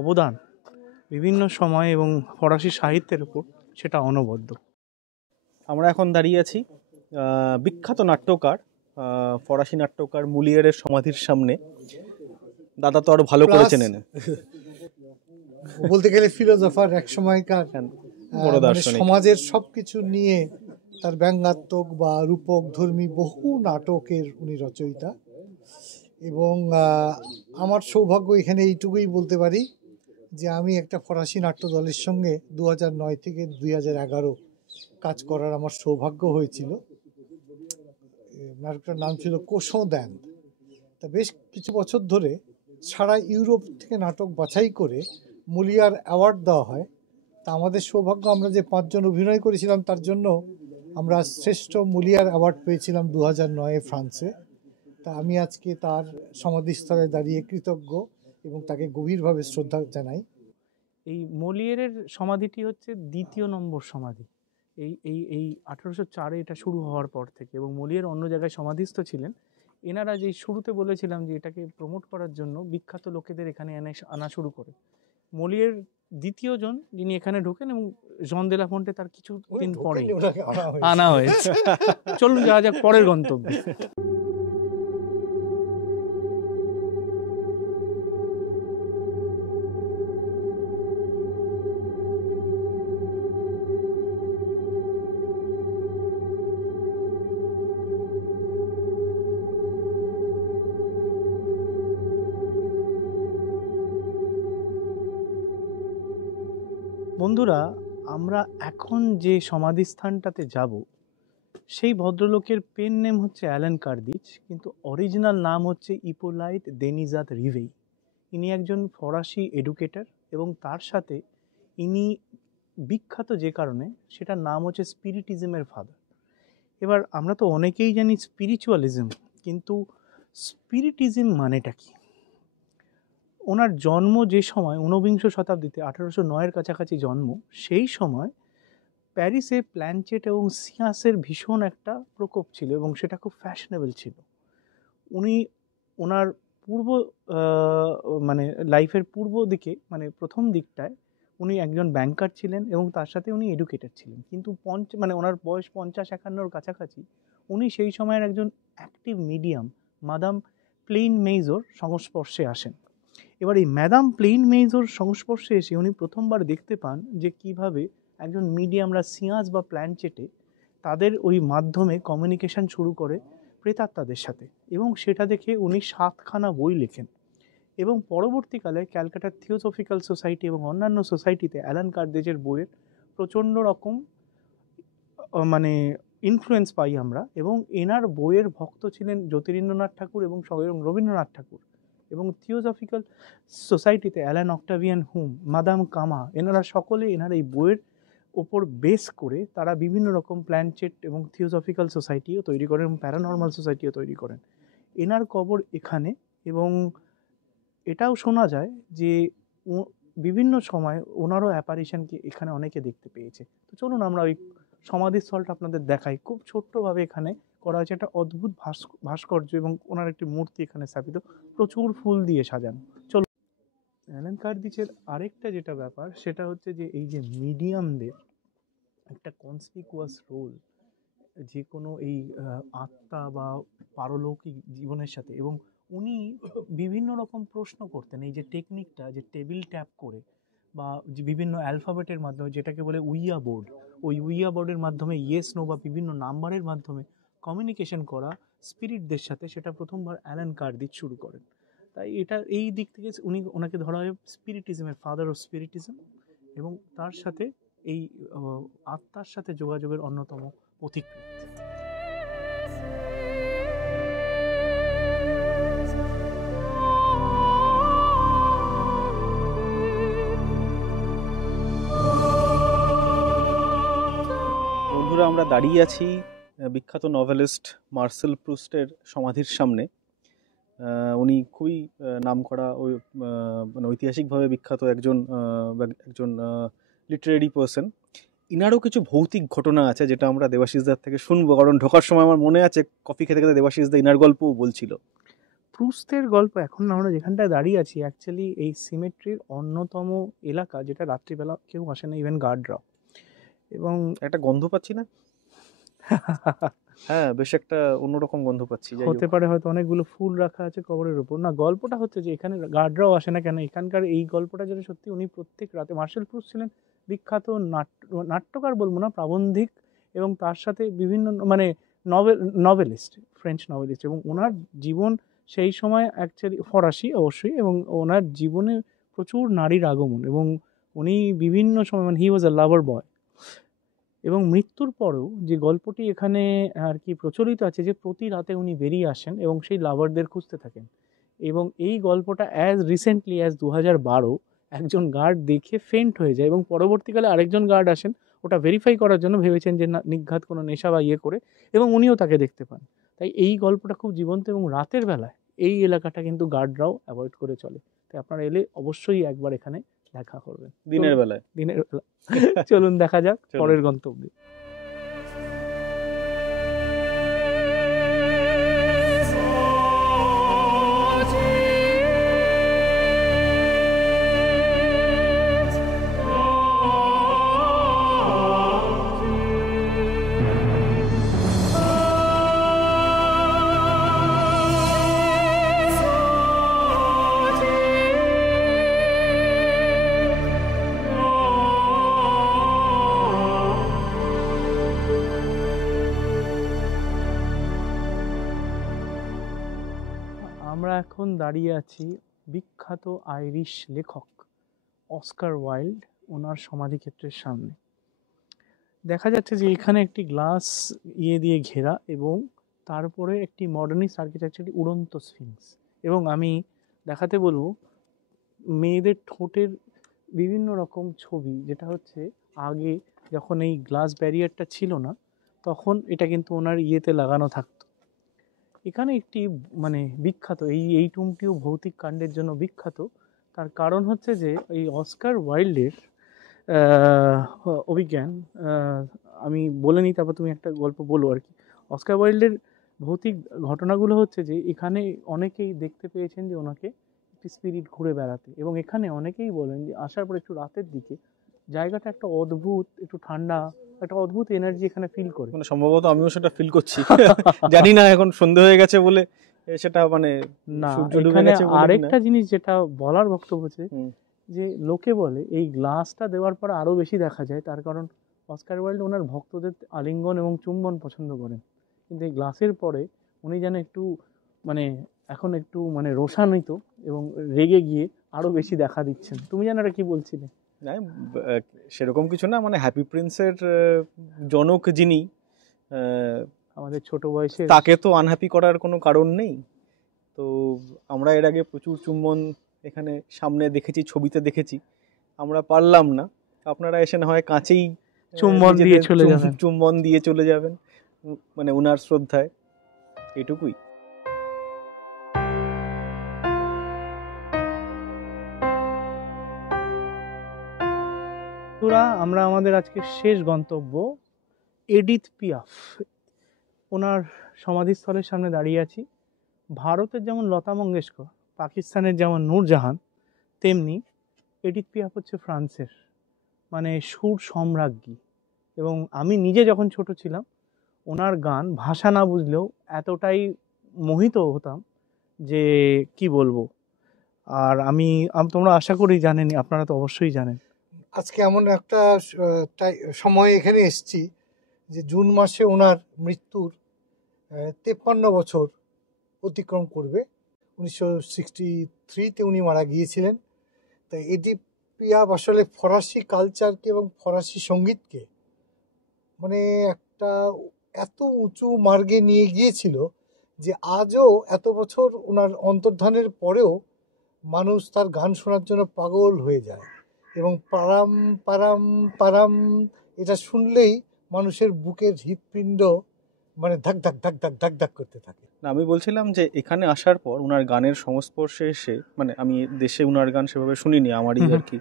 অবদান বিভিন্ন সময় এবং ফরাসি সাহিত্যের উপর, সেটা অনবদ্য। আমরা এখন দাঁড়িয়ে আছি বিখ্যাত নাট্যকার, ফরাসি নাট্যকার মুলিয়ারের সমাধির সামনে। দাদা তো আরো ভালো করে চেনেন, বলতে গেলে ফিলোসফার, এক সময়কার সমাজের সবকিছু নিয়ে তার ব্যঙ্গাত্মক বা রূপক ধর্মী বহু নাটকের উনি রচয়িতা। এবং আমার সৌভাগ্য এখানে এইটুকুই বলতে পারি যে আমি একটা ফরাসি নাট্য দলের সঙ্গে 2009 থেকে 2011 কাজ করার আমার সৌভাগ্য হয়েছিল। নাটকটার নাম ছিল কোশন দ্যান। তা বেশ কিছু বছর ধরে সারা ইউরোপ থেকে নাটক বাছাই করে মুলিয়ার অ্যাওয়ার্ড দেওয়া হয়। তা আমাদের সৌভাগ্য, আমরা যে 5 জন অভিনয় করেছিলাম তার জন্য আমরা শ্রেষ্ঠ মুলিয়ার অ্যাওয়ার্ড পেয়েছিলাম 2009 ফ্রান্সে। তা আমি আজকে তার সমাধিস্থলে দাঁড়িয়ে কৃতজ্ঞ এবং তাকে গভীরভাবে শ্রদ্ধা জানাই। এই মলিয়েরের সমাধিটি হচ্ছে 2য় নম্বর সমাধি এই 1804-এ এটা শুরু হওয়ার পর থেকে, এবং মলিয়ের অন্য জায়গায় সমাধিস্থ ছিলেন। এনারা যে শুরুতে বলেছিলাম যে এটাকে প্রমোট করার জন্য বিখ্যাত লোকেদের এখানে আনা শুরু করে। মলিয়ের 2য় জন যিনি এখানে ঢোকেন, এবং জন দে লা ফন্তে তার কিছুদিন পরে আনা হয়েছে। চলুন যাওয়া যাক পরের গন্তব্যে। বন্ধুরা, আমরা এখন যে সমাধিস্থানটাতে যাব, সেই ভদ্রলোকের পেন নেম হচ্ছে অ্যালান কার্দিচ, কিন্তু অরিজিনাল নাম হচ্ছে ইপোলাইট দেনিজাত রিভেই। ইনি একজন ফরাসি এডুকেটর, এবং তার সাথে ইনি বিখ্যাত যে কারণে, সেটার নাম হচ্ছে স্পিরিটিজমের ফাদার। এবার আমরা তো অনেকেই জানি স্পিরিচুয়ালিজম, কিন্তু স্পিরিটিজম মানেটা কি? ওনার জন্ম যে সময় 19বিংশ শতাব্দীতে 1809-এর কাছাকাছি জন্ম, সেই সময় প্যারিসে প্ল্যানচেট এবং সিয়াসের ভীষণ একটা প্রকোপ ছিল এবং সেটা খুব ফ্যাশনেবল ছিল। উনি ওনার পূর্ব মানে লাইফের পূর্ব দিকে, মানে প্রথম দিকটায় উনি একজন ব্যাংকার ছিলেন এবং তার সাথে উনি এডুকেটেড ছিলেন, কিন্তু মানে ওনার বয়স 50-51-র কাছাকাছি উনি সেই সময়ের একজন অ্যাক্টিভ মিডিয়াম মাদাম প্লেইন মেইজোর সংস্পর্শে আসেন। এবার এই ম্যাডাম প্লেইন মেইজোর সংস্পর্শে এসে উনি প্রথমবার দেখতে পান যে কিভাবে একজন মিডিয়ামরা সিয়াস বা প্ল্যানচেটে তাদের ওই মাধ্যমে কমিউনিকেশন শুরু করে প্রেতাত্মাদের সাথে, এবং সেটা দেখে উনি 7খানা বই লেখেন এবং পরবর্তীকালে ক্যালকাটার থিওসফিক্যাল সোসাইটি এবং অন্যান্য সোসাইটিতে অ্যালান কার্দেজের বইয়ের প্রচণ্ড রকম মানে ইনফ্লুয়েন্স পাই আমরা, এবং এনার বইয়ের ভক্ত ছিলেন জ্যোতিরিন্দ্রনাথ ঠাকুর এবং স্বয়ং রবীন্দ্রনাথ ঠাকুর। এবং থিওসফিক্যাল সোসাইটিতে অ্যালান অক্টাভিয়ান হুম, মাদাম কামা, এনারা সকলে এনার এই বইয়ের ওপর বেস করে তারা বিভিন্ন রকম প্ল্যানচেট এবং থিওসফিক্যাল সোসাইটিও তৈরি করেন এবং প্যারানর্মাল সোসাইটিও তৈরি করেন। এনার কবর এখানে, এবং এটাও শোনা যায় যে বিভিন্ন সময় ওনারও অ্যাপারিশনকে এখানে অনেকে দেখতে পেয়েছে। তো চলুন আমরা ওই সমাধিস্থলটা আপনাদের দেখাই। খুব ছোট্টভাবে এখানে করা হয়েছে একটা অদ্ভুত ভাস্কর্য এবং ওনার একটি মূর্তি এখানে স্থাপিত, প্রচুর ফুল দিয়ে সাজানো। চলুন। অ্যালান কার্দিজের আরেকটা যেটা ব্যাপার সেটা হচ্ছে যে এই যে মিডিয়ামদের একটা কনসপিকুয়াস রোল যে কোনো এই আত্মা বা পারলৌকিক জীবনের সাথে, এবং উনি বিভিন্ন রকম প্রশ্ন করতেন। এই যে টেকনিকটা, যে টেবিল ট্যাপ করে বা যে বিভিন্ন অ্যালফাবেটের মাধ্যমে, যেটাকে বলে উইয়া বোর্ড, ওই উইয়া বোর্ডের মাধ্যমে ইয়েস নো বা বিভিন্ন নাম্বারের মাধ্যমে কমিউনিকেশন করা স্পিরিটদের সাথে, সেটা প্রথমবার অ্যালান কার্দিজ শুরু করেন। তাই এটা এই দিক থেকে ওনাকে ধরা হয় স্পিরিটিজমের ফাদার অফ স্পিরিটিজম, এবং তার সাথে এই আত্মার সাথে যোগাযোগের অন্যতম পথিকৃৎ। বন্ধুরা, আমরা দাঁড়িয়ে আছি বিখ্যাত নভেলিস্ট মার্সেল প্রুস্টের সমাধির সামনে। উনি খুবই নামকরা ওই মানে ঐতিহাসিকভাবে বিখ্যাত একজন লিটারেরি পার্সন। ইনারও কিছু ভৌতিক ঘটনা আছে যেটা আমরা দেবাশিসদার থেকে শুনবো, কারণ ঢোকার সময় আমার মনে আছে কফি খেতে খেতে দেবাশিসদা ইনার গল্পও বলছিল। প্রুস্টের গল্প, এখন আমরা যেখানটায় দাঁড়িয়ে আছি অ্যাকচুয়ালি এই সিমেট্রির অন্যতম এলাকা, যেটা রাত্রিবেলা কেউ আসে না, ইভেন গার্ডরাও। এবং একটা গন্ধ পাচ্ছি না? হ্যাঁ, বেশ একটা অন্যরকম গন্ধ পাচ্ছি। হতে পারে হয়তো অনেকগুলো ফুল রাখা আছে কবরের উপর। না, গল্পটা হচ্ছে যে এখানে গার্ডরাও আসে না কেন, এখানকার এই গল্পটা যেটা সত্যি, উনি প্রত্যেক রাতে, মার্সেল প্রুস্ট ছিলেন বিখ্যাত নাট্যকার বলবো না, প্রাবন্ধিক, এবং তার সাথে বিভিন্ন মানে নভেলিস্ট, ফ্রেঞ্চ নভেলিস্ট, এবং ওনার জীবন সেই সময় অ্যাকচুয়ালি ফরাসি অবশ্যই, এবং ওনার জীবনে প্রচুর নারীর আগমন, এবং উনি বিভিন্ন সময় মানে হি ওয়াজ আ লাভার বয়। এবং মৃত্যুর পরেও যে গল্পটি এখানে আর কি প্রচলিত আছে, যে প্রতি রাতে উনি বেরিয়ে আসেন এবং সেই লাভারদের খুঁজতে থাকেন। এবং এই গল্পটা অ্যাজ রিসেন্টলি অ্যাজ 2012 একজন গার্ড দেখে ফেন্ট হয়ে যায়, এবং পরবর্তীকালে আরেকজন গার্ড আসেন ওটা ভেরিফাই করার জন্য, ভেবেছেন যে না নিঘাত কোনো নেশা বা ইয়ে করে, এবং উনিও তাকে দেখতে পান। তাই এই গল্পটা খুব জীবন্ত, এবং রাতের বেলায় এই এলাকাটা কিন্তু গার্ডরাও অ্যাভয়েড করে চলে। তাই আপনারা এলে অবশ্যই একবার এখানে দেখা করবেন দিনের বেলায়। চলুন দেখা যাক পরের গন্তব্যে। আমরা এখন দাঁড়িয়ে আছি বিখ্যাত আইরিশ লেখক অস্কার ওয়াইল্ড, ওনার সমাধিক্ষেত্রের সামনে। দেখা যাচ্ছে যে এখানে একটি গ্লাস দিয়ে ঘেরা, এবং তারপরে একটি মডার্নিস্ট আর্কিটেকচারের উড়ন্ত স্ফিংস। এবং আমি দেখাতে বলবো মেয়েদের ঠোঁটের বিভিন্ন রকম ছবি, যেটা হচ্ছে আগে যখন এই গ্লাস ব্যারিয়ারটা ছিল না তখন এটা কিন্তু ওনার ইয়েতে লাগানো থাকতো। এখানে একটি মানে বিখ্যাত এই টুমটিও ভৌতিক কাণ্ডের জন্য বিখ্যাত, তার কারণ হচ্ছে যে এই অস্কার ওয়াইল্ডের অভিজ্ঞান, আমি বলে নিই তারপর তুমি একটা গল্প বলো আর কি। অস্কার ওয়াইল্ডের ভৌতিক ঘটনাগুলো হচ্ছে যে এখানে অনেকেই দেখতে পেয়েছেন যে ওনাকে একটি স্পিরিট ঘুরে বেড়াতে, এবং এখানে অনেকেই বলেন যে আসার পর একটু রাতের দিকে জায়গাটা একটা অদ্ভুত, একটু ঠান্ডা, একটা অদ্ভুত এনার্জি এখানে ফিল করে। মানে সম্ভবত আমিও সেটা ফিল করছি। জানি না এখন সন্ধ্যে হয়ে গেছে বলে সেটা মানে না, সূর্য ডুবে এখানে গেছে বলে আরেকটা কিনা। জিনিস যেটা বলার বক্তব্য আছে হুম। যে লোকে বলে এই গ্লাসটা দেওয়ার পর আরো বেশি দেখা যায়, তার কারণ অস্কার ওয়াইল্ড ওনার ভক্তদের আলিঙ্গন এবং চুম্বন পছন্দ করেন, কিন্তু এই গ্লাসের পরে উনি যেন একটু মানে এখন একটু মানে রোষান্বিত এবং রেগে গিয়ে আরো বেশি দেখা দিচ্ছেন। তুমি জানো এটা কি বলছিলে? না, সেরকম কিছু না, মানে হ্যাপি প্রিন্সের জনক যিনি, আমাদের ছোট বয়সে তাকে তো আনহ্যাপি করার কোনো কারণ নেই। তো আমরা এর আগে প্রচুর চুম্বন এখানে সামনে দেখেছি, ছবিতে দেখেছি, আমরা পারলাম না। আপনারা এসে না হয় কাছেই চুম্বন দিয়ে চলে যাবেন, চুম্বন দিয়ে চলে যাবেন, মানে ওনার শ্রদ্ধায়, এটুকুই। আমরা আমাদের আজকে শেষ গন্তব্য এডিথ পিয়াফ, ওনার সমাধিস্থলের সামনে দাঁড়িয়ে আছি। ভারতের যেমন লতা মঙ্গেশকর, পাকিস্তানের যেমন নূরজাহান, তেমনি এডিথ পিয়াফ হচ্ছে ফ্রান্সের মানে সুর সম্রাজ্ঞী। এবং আমি নিজে যখন ছোট ছিলাম ওনার গান ভাষা না বুঝলেও এতটাই মোহিত হতাম যে কি বলবো। আর আমি তোমরা আশা করি জানেনই, আপনারা তো অবশ্যই জানেন। আজকে এমন একটা সময় এখানে এসেছি যে জুন মাসে ওনার মৃত্যুর 53 বছর অতিক্রম করবে। 1963-তে উনি মারা গিয়েছিলেন। তাই এডিথ পিয়াফ আসলে ফরাসি কালচারকে এবং ফরাসি সঙ্গীতকে মানে একটা এত উঁচু মার্গে নিয়ে গিয়েছিল যে আজও এত বছর ওনার অন্তর্ধানের পরেও মানুষ তার গান শোনার জন্য পাগল হয়ে যায়, এবং পারাম পারাম পারাম এটা শুনলেই মানুষের বুকের হৃৎপিণ্ড মানে ধাক ধাক ধাক ধাক ধাক ধাক করতে থাকে। না, আমি বলছিলাম যে এখানে আসার পর ওনার গানের সংস্পর্শে এসে, মানে আমি দেশে ওনার গান সেভাবে শুনিনি, আমারই আর কি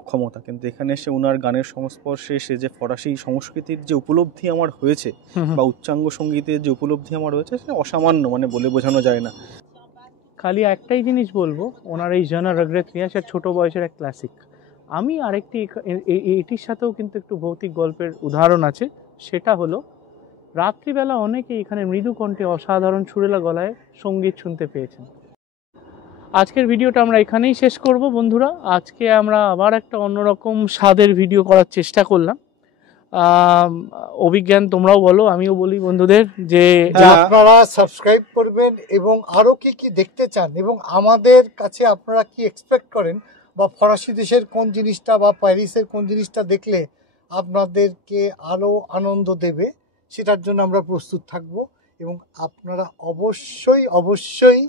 অক্ষমতা, কিন্তু এখানে এসে ওনার গানের সংস্পর্শে এসে যে ফরাসি সংস্কৃতির যে উপলব্ধি আমার হয়েছে বা উচ্চাঙ্গ সঙ্গীতের যে উপলব্ধি আমার হয়েছে সেটা অসামান্য, মানে বলে বোঝানো যায় না। খালি একটাই জিনিস বলবো, ওনার এই জানা রেগ্রেট রিয়া সে ছোট বয়সের এক ক্লাসিক। আমি আরেকটি এটির সাথেও কিন্তু একটু ভৌতিক গল্পের উদাহরণ আছে, সেটা হলো রাত্রিবেলা অনেকে এখানে মৃদু কণ্ঠে অসাধারণ সুরেলা গলায় সঙ্গীত শুনতে পেয়েছেন। আজকের ভিডিওটা আমরা এখানেই শেষ করব বন্ধুরা। আজকে আমরা আবার একটা অন্যরকম স্বাদের ভিডিও করার চেষ্টা করলাম। অভিজ্ঞান তোমরাও বলো, আমিও বলি বন্ধুদের যে আপনারা সাবস্ক্রাইব করবেন এবং আরো কি কি দেখতে চান এবং আমাদের কাছে আপনারা কি এক্সপেক্ট করেন, বা ফরাসি দেশের কোন জিনিসটা বা প্যারিসের কোন জিনিসটা দেখলে আপনাদেরকে আরো আনন্দ দেবে, সেটার জন্য আমরা প্রস্তুত থাকব। এবং আপনারা অবশ্যই অবশ্যই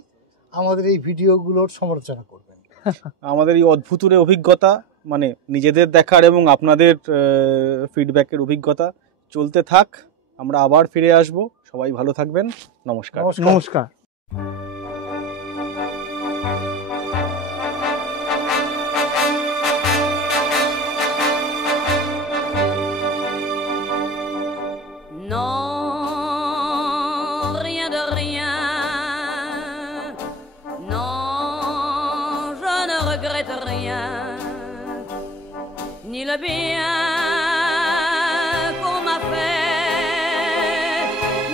আমাদের এই ভিডিওগুলোর সমালোচনা করবেন। আমাদের এই অদ্ভুতুরে অভিজ্ঞতা, মানে নিজেদের দেখার এবং আপনাদের ফিডব্যাকের অভিজ্ঞতা চলতে থাক। আমরা আবার ফিরে আসব। সবাই ভালো থাকবেন। নমস্কার। নমস্কার। Ni le bien qu'on m'a fait,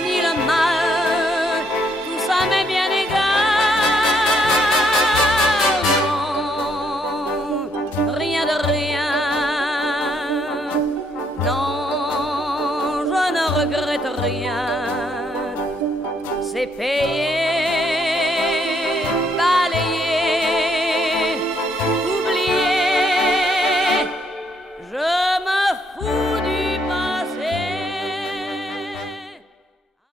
ni le mal, tout ça m'est bien égal. Non, rien de rien. Non, je ne regrette rien. C'est payé, balayé.